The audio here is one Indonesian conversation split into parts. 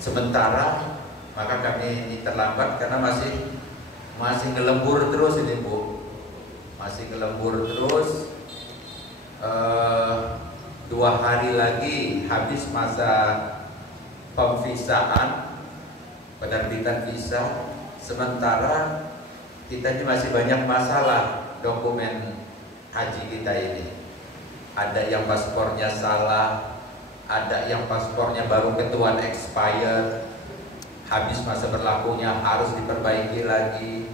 Sementara maka kami ini terlambat karena masih ngelembur terus ini Bu, masih ngelembur terus. 2 hari lagi habis masa pemvisaan, penerbitan visa. Sementara kita ini masih banyak masalah dokumen haji kita ini. Ada yang paspornya salah, ada yang paspornya baru ketuan expired, habis masa berlakunya harus diperbaiki lagi.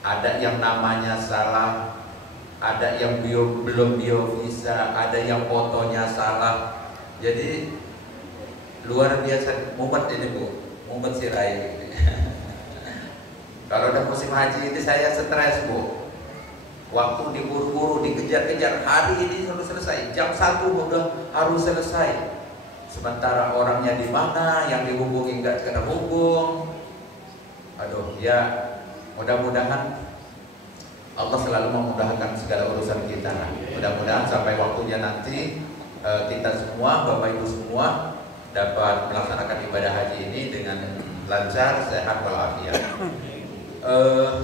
Ada yang namanya salah, ada yang belum bio visa, ada yang fotonya salah. Jadi luar biasa mumet ini Bu, mumet sirai. Kalau udah musim haji ini saya stres Bu. Waktu diburu-buru, dikejar-kejar, hari ini harus selesai, jam 1 udah harus selesai. Sementara orangnya di mana, yang dihubungi nggak kena hubung. Aduh ya, mudah-mudahan Allah selalu memudahkan segala urusan kita. Mudah-mudahan sampai waktunya nanti kita semua, Bapak Ibu semua dapat melaksanakan ibadah haji ini dengan lancar, sehat walafiat.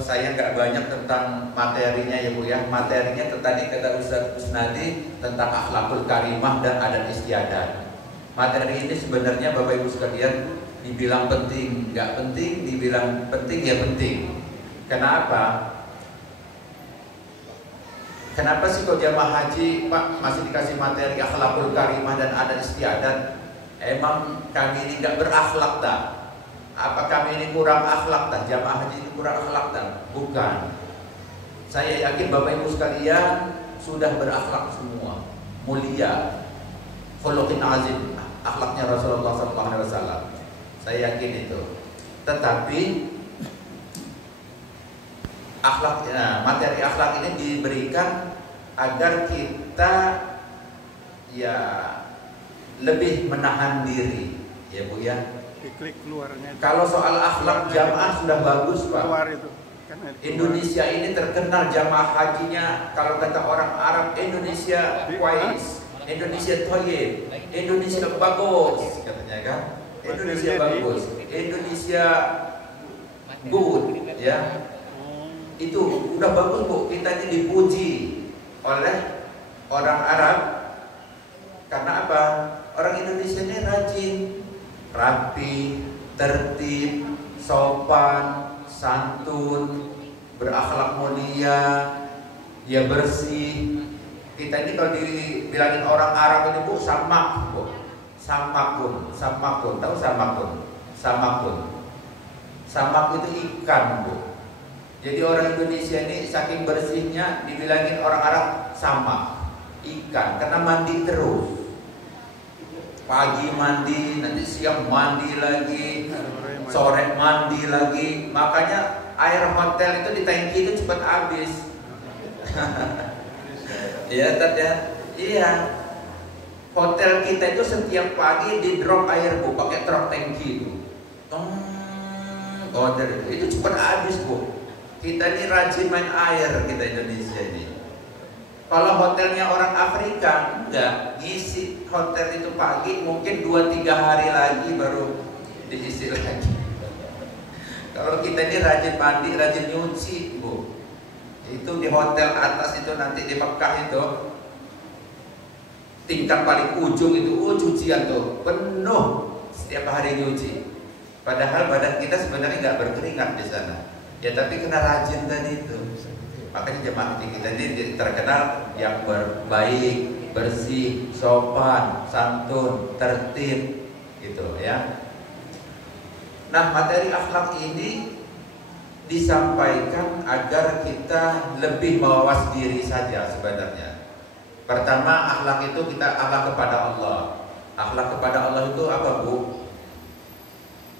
Saya nggak banyak tentang materinya ya Bu ya. Materinya tadi kata Ustaz Kusnadi tentang akhlakul karimah dan adat istiadat. Materi ini sebenarnya Bapak Ibu sekalian dibilang penting, nggak penting, dibilang penting ya penting. Kenapa? Kenapa sih kok jamaah haji Pak masih dikasih materi akhlakul karimah dan adat istiadat? Emang kami ini nggak berakhlak dah? Apa kami ini kurang akhlak dah? Jamaah haji ini kurang akhlak dah? Bukan. Saya yakin Bapak Ibu sekalian sudah berakhlak semua, mulia, khuluqin azim, akhlaknya Rasulullah SAW. Saya yakin itu. Tetapi materi akhlak ini diberikan agar kita ya lebih menahan diri, ya Bu ya. Diklik keluarnya. Kalau soal akhlak jamaah sudah bagus Pak. Keluar itu. Indonesia ini terkenal jamaah hajinya, kalau kata orang Arab, Indonesia wise, Indonesia toyib, Indonesia bagus, katanya kan. Indonesia bagus, Indonesia good, ya. Itu udah bagus Bu. Kita ini dipuji oleh orang Arab. Karena apa? Orang Indonesia ini rajin, rapi, tertib, sopan, santun, berakhlak mulia, ya bersih. Kita ini kalau dibilangin orang Arab ini Bu, samak Bu, samakun, samakun, tahu samakun? Samakun, samak itu ikan Bu. Jadi orang Indonesia ini saking bersihnya dibilangin orang Arab samak, ikan, karena mandi terus. Pagi mandi, nanti siang mandi lagi, sore mandi lagi. Makanya air hotel itu di tangki itu cepat habis. Iya, ya. Iya. Hotel kita itu setiap pagi di drop air Bu, pakai truk tangki itu. Hotel itu cepat habis Bu. Kita ini rajin main air, kita Indonesia ini. Kalau hotelnya orang Afrika, enggak, ngisi hotel itu pagi, mungkin 2-3 hari lagi baru diisi lagi. Kalau kita ini rajin mandi, rajin nyuci Bu. Itu di hotel atas itu nanti di Mekah itu, tingkat paling ujung itu, cucian tuh penuh setiap hari nyuci. Padahal badan kita sebenarnya nggak berkeringat di sana. Ya tapi kena rajin tadi itu. Makanya jemaah kita ini terkenal yang baik, bersih, sopan, santun, tertib, gitu ya. Nah, materi akhlak ini disampaikan agar kita lebih mawas diri saja sebenarnya. Pertama, akhlak itu kita akhlak kepada Allah. Akhlak kepada Allah itu apa Bu?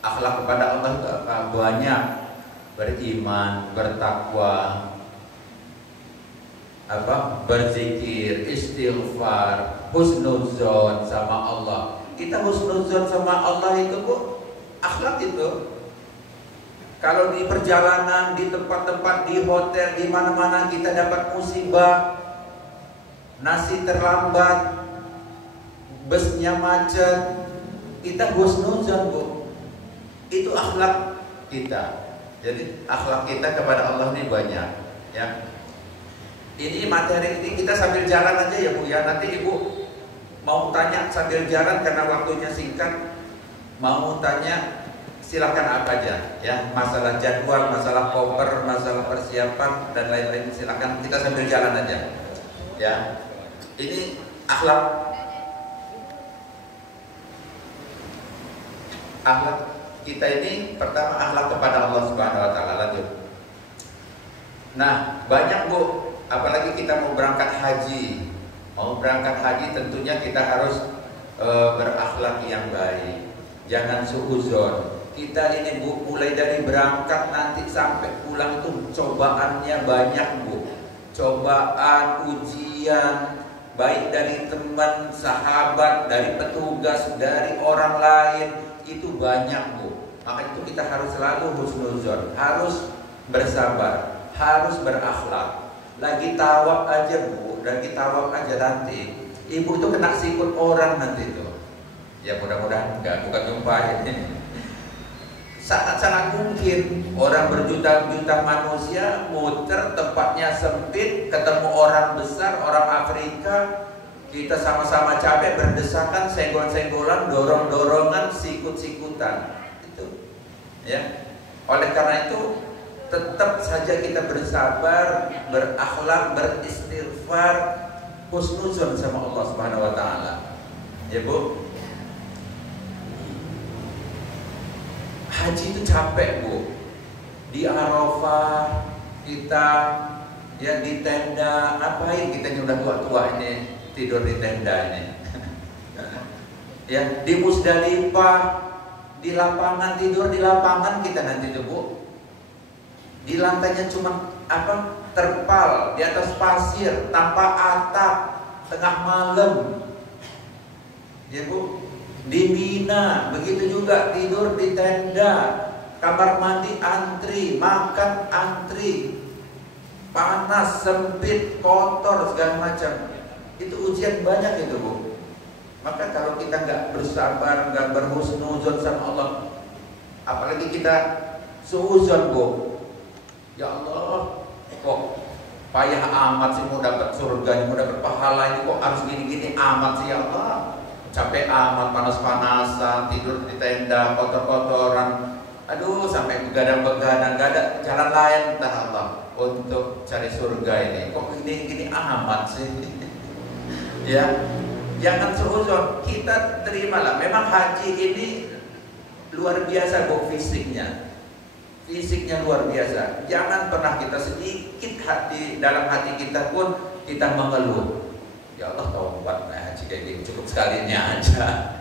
Akhlak kepada Allah itu apa? Banyak. Beriman, bertakwa, berzikir, istighfar, husnuzon sama Allah. Kita husnuzon sama Allah itu Bu, akhlak itu. Kalau di perjalanan, di tempat-tempat, di hotel, di mana-mana kita dapat musibah, nasi terlambat, busnya macet, kita husnuzon Bu. Itu akhlak kita. Jadi akhlak kita kepada Allah ini banyak, ya. Ini materi ini kita sambil jalan aja ya Bu ya. Nanti Ibu mau tanya sambil jalan karena waktunya singkat. Mau tanya silakan apa aja ya, masalah jadwal, masalah koper, masalah persiapan dan lain-lain, silakan kita sambil jalan aja ya. Ini akhlak kita ini pertama akhlak kepada Allah Subhanahu wa taala. Lanjut. Nah, banyak Bu, apalagi kita mau berangkat haji. Mau berangkat haji tentunya kita harus berakhlak yang baik. Jangan suudzon. Kita ini Bu, mulai dari berangkat nanti sampai pulang itu cobaannya banyak Bu. Cobaan, ujian, baik dari teman, sahabat, dari petugas, dari orang lain, itu banyak Bu. Maka itu kita harus selalu husnuzon, harus bersabar, harus berakhlak. Lagi tawaf aja Bu, lagi tawaf aja nanti Ibu itu kena sikut orang nanti itu. Ya mudah-mudahan enggak, bukan nyumpahin ini. Sangat-sangat mungkin orang berjuta-juta manusia muter, tempatnya sempit, ketemu orang besar, orang Afrika, kita sama-sama capek, berdesakan, senggol-senggolan, dorong-dorongan, sikut-sikutan. Itu ya. Oleh karena itu tetap saja kita bersabar, berakhlak, beristighfar, husnuzon sama Allah Subhanahu wa taala. Ya Bu. Haji itu capek Bu. Di Arafah kita ya di tenda, ngapain kita udah tua-tua ini tidur di tenda ini. Ya di Musdalifah, di lapangan, tidur di lapangan kita nanti tuh Bu. Di lantainya cuma apa? Terpal, di atas pasir, tanpa atap, tengah malam. Ya Bu. Di Mina, begitu juga tidur di tenda, kamar mandi antri, makan antri, panas, sempit, kotor, segala macam. Itu ujian banyak itu Bu. Maka kalau kita nggak bersabar, nggak berhusnuzon sama Allah, apalagi kita suuzon Bu. Ya Allah, kok payah amat sih mau dapat surga, mau dapat pahala ini, kok harus gini-gini amat sih ya Allah. Capek amat, panas-panasan, tidur di tenda, kotor-kotoran. Aduh, sampai begadang-begadang, gak ada jalan lain entah Allah untuk cari surga ini. Kok gini-gini amat sih? Ya, jangan seuzon. Kita terimalah. Memang haji ini luar biasa Bu fisiknya. Fisiknya luar biasa. Jangan pernah kita sedikit hati dalam hati kita pun kita mengeluh. Ya Allah taubat, nah haji kayak gini cukup sekalinya aja.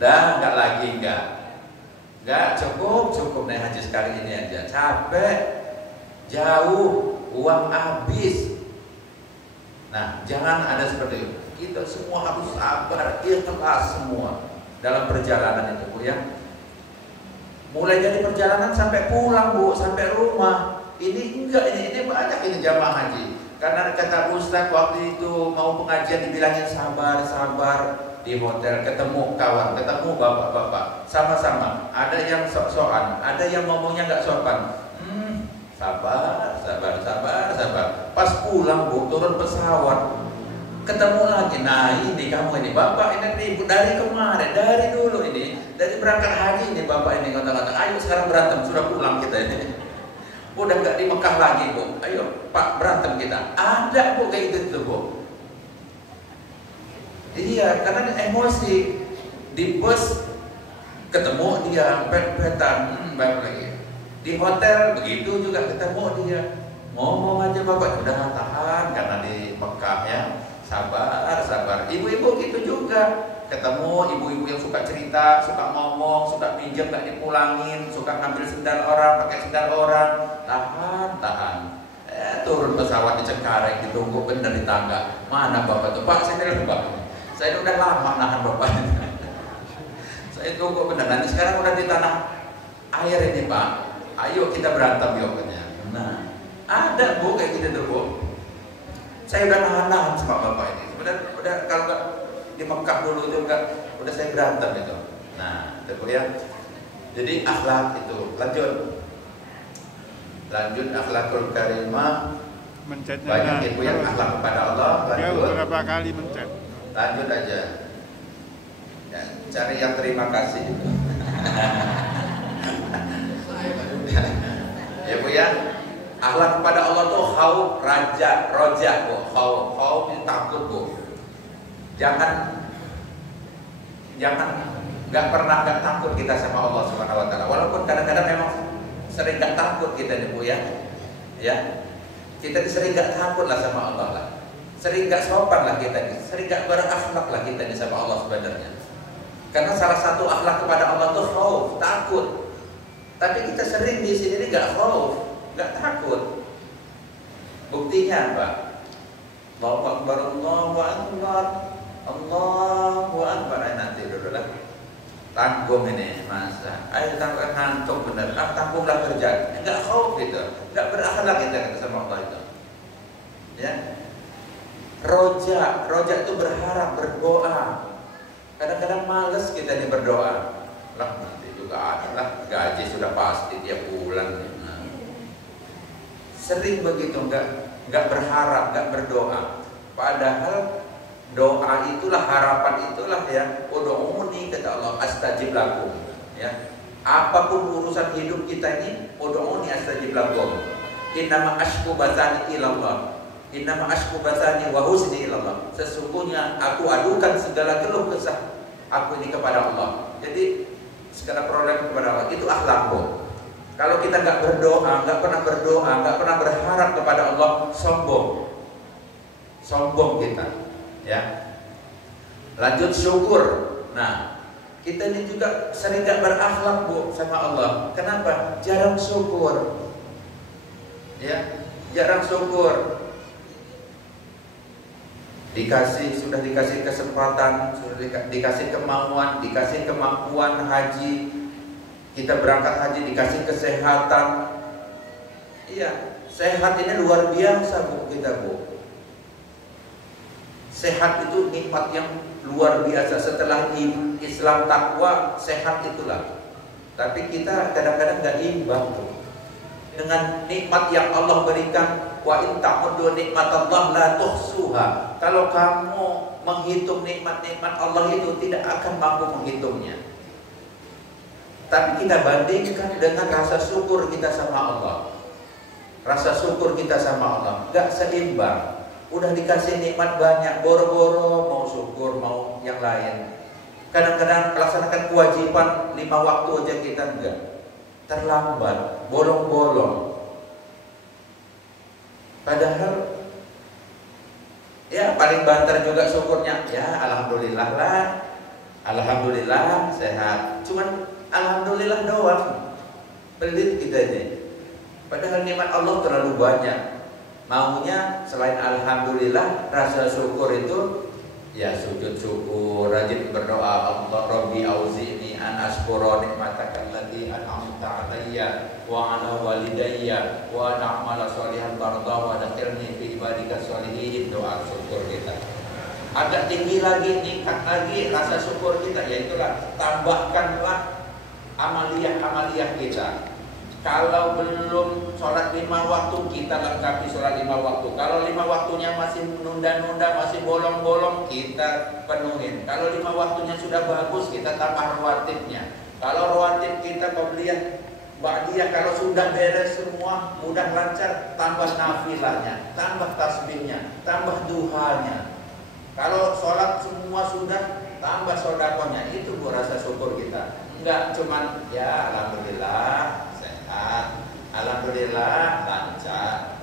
Dah enggak lagi enggak cukup naik haji sekali ini aja. Capek, jauh, uang habis. Nah, jangan ada seperti itu. Kita semua harus sabar, ikhlas semua dalam perjalanan itu Bu ya. Mulai dari perjalanan sampai pulang Bu, sampai rumah. Ini banyak ini jamaah haji. Karena kata Ustaz waktu itu mau pengajian dibilangin sabar di hotel, ketemu kawan, ketemu bapak-bapak, sama-sama. Ada yang sok-sokan, ada yang ngomongnya nggak sopan. Sabar. Pas pulang Bu, turun pesawat, ketemu lagi. Nah ini kamu ini bapak ini dari kemarin, dari dulu ini, dari berangkat haji ini bapak ini kata-kata, ayo sekarang berantem, sudah pulang kita ini. Udah nggak di Mekah lagi Bu, ayo Pak berantem kita. Ada Bu kayak gitu Bu. Iya, karena emosi. Di bus ketemu dia pet-petan, baik lagi. Di hotel begitu juga ketemu dia. Ngomong aja bapak, udah tahan karena di Mekah ya. Sabar. Ibu-ibu gitu juga. Ketemu ibu-ibu yang suka cerita, suka ngomong, suka pinjam gak dipulangin, suka ngambil sendal orang, pakai sendal orang. Tahan. Turun pesawat di Cengkareng, ditunggu bener di tangga. Mana bapak tuh? Pak, saya bilang bapak, saya udah lama nahan bapak. Saya tunggu bener. Nanti sekarang udah di tanah air ini Pak. Ayo kita berantem yuk katanya. Nah, ada Bu kayak gitu tuh Bu. Saya udah nahan sama bapak ini. Udah kalau nggak di Mekah dulu juga udah saya berantem itu. Nah, itu ya. Jadi akhlak itu. Lanjut akhlakul karimah. Mencetnya. Banyak ibu yang akhlak kepada Allah. Dia Lanjut. berapa kali mencet? Lanjut aja. Ya, cari yang terima kasih. Ya Bu ya. Akhlak kepada Allah tuh khauf, roja Bu. Khauf itu takut Bu. Jangan nggak takut kita sama Allah Subhanahu wa taala. Walaupun kadang-kadang memang sering nggak takut kita nih Bu ya. Ya. Kita sering nggak takut lah sama Allah lah. Sering nggak sopan lah kita nih. Sering nggak berakhlak lah kita nih sama Allah sebenarnya. Karena salah satu akhlak kepada Allah tuh khauf, takut. Tapi kita sering di sini nggak khauf, nggak takut. Buktinya apa? Allahu Akbar, Allahu Akbar, Allahu Akbar. Nanti dulu lah. Tanggung ini masa. Ayo tanggung ngantuk bener. Tanggunglah kerja. Nggak khauf gitu, nggak berakhlak kita kata sama Allah itu. Ya. Roja itu berharap, berdoa. Kadang-kadang males kita nih berdoa. Lah nanti juga ada lah, gaji sudah pasti tiap bulan. Nah. Sering begitu, nggak berharap, nggak berdoa. Padahal doa itulah, harapan itulah ya. Ud'uni kata Allah, astajib lakum. Ya. Apapun urusan hidup kita ini, ud'uni astajib lakum. Innama ashku batsani ilallah. Innama ashku batsani wa huzni ilallah. Sesungguhnya aku adukan segala keluh kesah aku ini kepada Allah. Jadi segala problem kepada Allah itu akhlak Bu. Kalau kita nggak berdoa, nggak pernah berharap kepada Allah, sombong kita. Ya. Lanjut syukur. Nah, kita ini juga sering nggak berakhlak Bu sama Allah. Kenapa? Jarang syukur. Ya, jarang syukur. Sudah dikasih kesempatan, sudah dikasih kemampuan haji, kita berangkat haji dikasih kesehatan. Iya, sehat ini luar biasa Bu kita Bu. Sehat itu nikmat yang luar biasa. Setelah Islam takwa, sehat itulah. Tapi kita kadang-kadang nggak imbang Bu dengan nikmat yang Allah berikan. Wa in ta'uddu nikmatallah la tuhsuha. Kalau kamu menghitung nikmat-nikmat Allah itu tidak akan mampu menghitungnya. Tapi kita bandingkan dengan rasa syukur kita sama Allah. Rasa syukur kita sama Allah gak seimbang. Udah dikasih nikmat banyak, boro-boro mau syukur, mau yang lain. Kadang-kadang melaksanakan kewajiban 5 waktu aja kita enggak. Terlambat, bolong-bolong. Padahal ya paling banter juga syukurnya. Ya alhamdulillah lah, alhamdulillah sehat. Cuman alhamdulillah doang. Pelit kita ini. Padahal nikmat Allah terlalu banyak. Maunya selain alhamdulillah, rasa syukur itu ya sujud syukur, rajin berdoa. Allah Rabbi auzi'ni an ashkura nikmataka allati an'amta 'alayya wa 'ala walidayya wa na'mala sholihan tarda wa adkhilni fi ibadika sholihin. Doa syukur kita agak tinggi lagi, tingkat lagi rasa syukur kita, yaitulah tambahkanlah amaliyah kita. Kalau belum sholat 5 waktu, kita lengkapi sholat 5 waktu. Kalau 5 waktunya masih nunda-nunda, masih bolong-bolong, kita penuhin. Kalau 5 waktunya sudah bagus, kita tambah rawatibnya. Kalau rawatib kita qobliyah, ba'diyah, kalau sudah beres semua, mudah lancar, tambah nafilahnya, tambah tasbihnya, tambah duhanya. Kalau sholat semua sudah, tambah sodakohnya. Itu Bu rasa syukur kita. Enggak cuman ya alhamdulillah alhamdulillah lancar,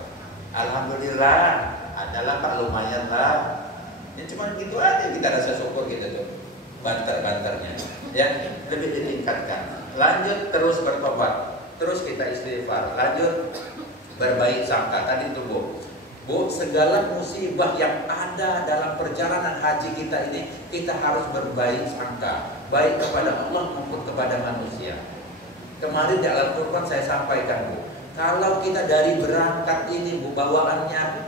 alhamdulillah adalah Pak lumayan lah. Ya cuma gitu aja kita rasa syukur kita tuh, banter-banternya. Ya lebih ditingkatkan. Lanjut terus bertobat, terus kita istighfar, lanjut berbaik sangka. Tadi tuh Bu, segala musibah yang ada dalam perjalanan haji kita ini, kita harus berbaik sangka, baik kepada Allah maupun kepada manusia. Kemarin di Al-Quran saya sampaikan Bu, kalau kita dari berangkat ini Bu, bawaannya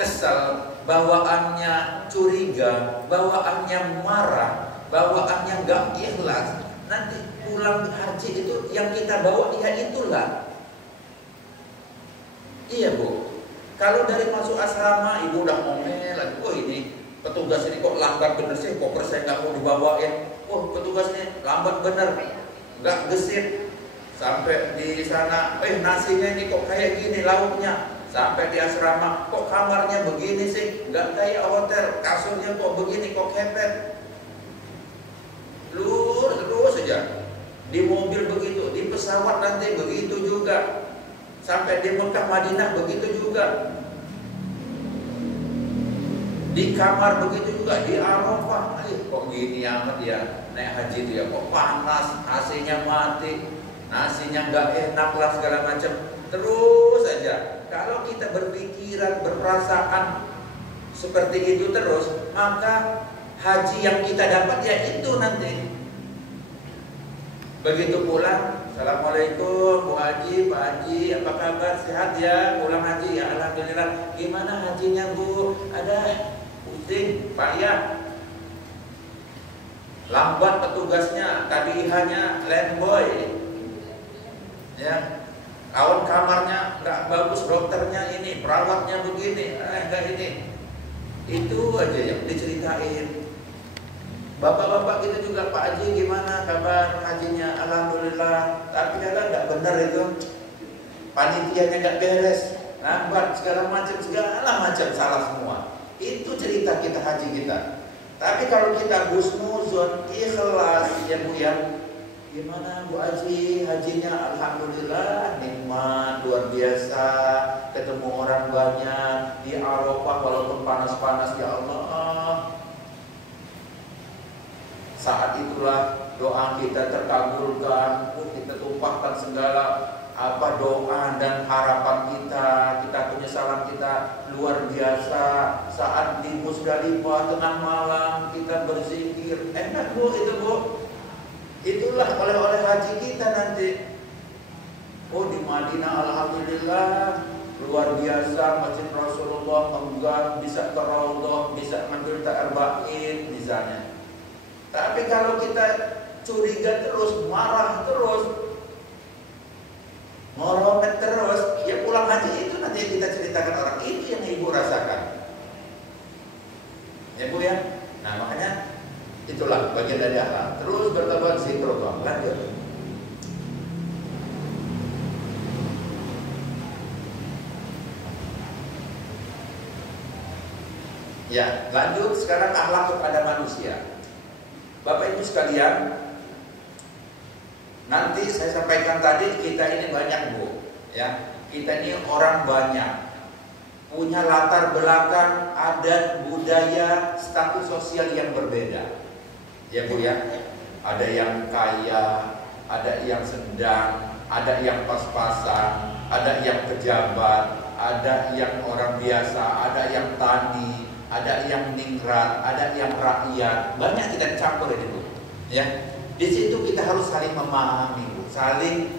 kesal, bawaannya curiga, bawaannya marah, bawaannya nggak ikhlas, nanti pulang haji itu yang kita bawa ya itulah. Iya Bu, kalau dari masuk asrama ibu udah ngomel lagi, oh ini petugas ini kok lambat bener sih, koper saya nggak mau dibawain, oh petugasnya lambat bener, nggak gesit. Sampai di sana, nasinya ini kok kayak gini lauknya. Sampai di asrama, kok kamarnya begini sih, nggak kayak hotel, kasurnya kok begini, kok kepet. Lurus saja. Di mobil begitu, di pesawat nanti begitu juga. Sampai di Mekah Madinah begitu juga. Di kamar begitu juga, di Arafah. Kok gini amat ya, naik haji dia kok panas, AC-nya mati, nasinya nggak enak lah segala macam. Terus saja. Kalau kita berpikiran, berperasaan seperti itu terus, maka haji yang kita dapat ya itu nanti. Begitu pulang, Assalamualaikum Bu Haji, Pak Haji, apa kabar? Sehat ya? Pulang haji ya, alhamdulillah. Gimana hajinya Bu? Ada pusing, payah, lambat petugasnya, KBIH-nya landboy, ya, kawan kamarnya nggak bagus, dokternya ini, perawatnya begini, enggak ini, itu aja yang diceritain. Bapak-bapak kita juga, Pak Haji gimana kabar hajinya? Alhamdulillah. Tapi kadang nggak benar itu, panitianya nggak beres, lambat segala macam salah semua. Itu cerita kita haji kita. Tapi kalau kita husnuzon, ikhlas ya Bu ya, gimana Bu Haji? Hajinya alhamdulillah nikmat luar biasa, ketemu orang banyak di Arafah walaupun panas-panas ya Allah. Saat itulah doa kita terkabulkan, kita tumpahkan segala doa dan harapan kita penyesalan kita luar biasa. Saat di Musdalifah tengah malam kita berzikir, enak Bu itu Bu. Itulah oleh-oleh haji kita nanti. Oh di Madinah alhamdulillah luar biasa, Masjid Rasulullah enggak bisa ke Raudhah, bisa ngambil ta'arba'in misalnya. Tapi kalau kita curiga terus, marah terus, ngoromet terus, ya pulang haji itu nanti yang kita ceritakan orang, itu yang ibu rasakan. Ya Bu ya. Nah makanya itulah bagian dari akhlak. Terus bertobat zikrullah. Lanjut. Ya, lanjut sekarang akhlak kepada manusia. Bapak Ibu sekalian, nanti saya sampaikan tadi kita ini banyak Bu, ya. Kita ini orang banyak, punya latar belakang, adat, budaya, status sosial yang berbeda. Ya Bu ya, ada yang kaya, ada yang sedang, ada yang pas-pasan, ada yang pejabat, ada yang orang biasa, ada yang tani, ada yang ningrat, ada yang rakyat, banyak kita campur ini Bu. Ya, di situ kita harus saling memahami Bu, saling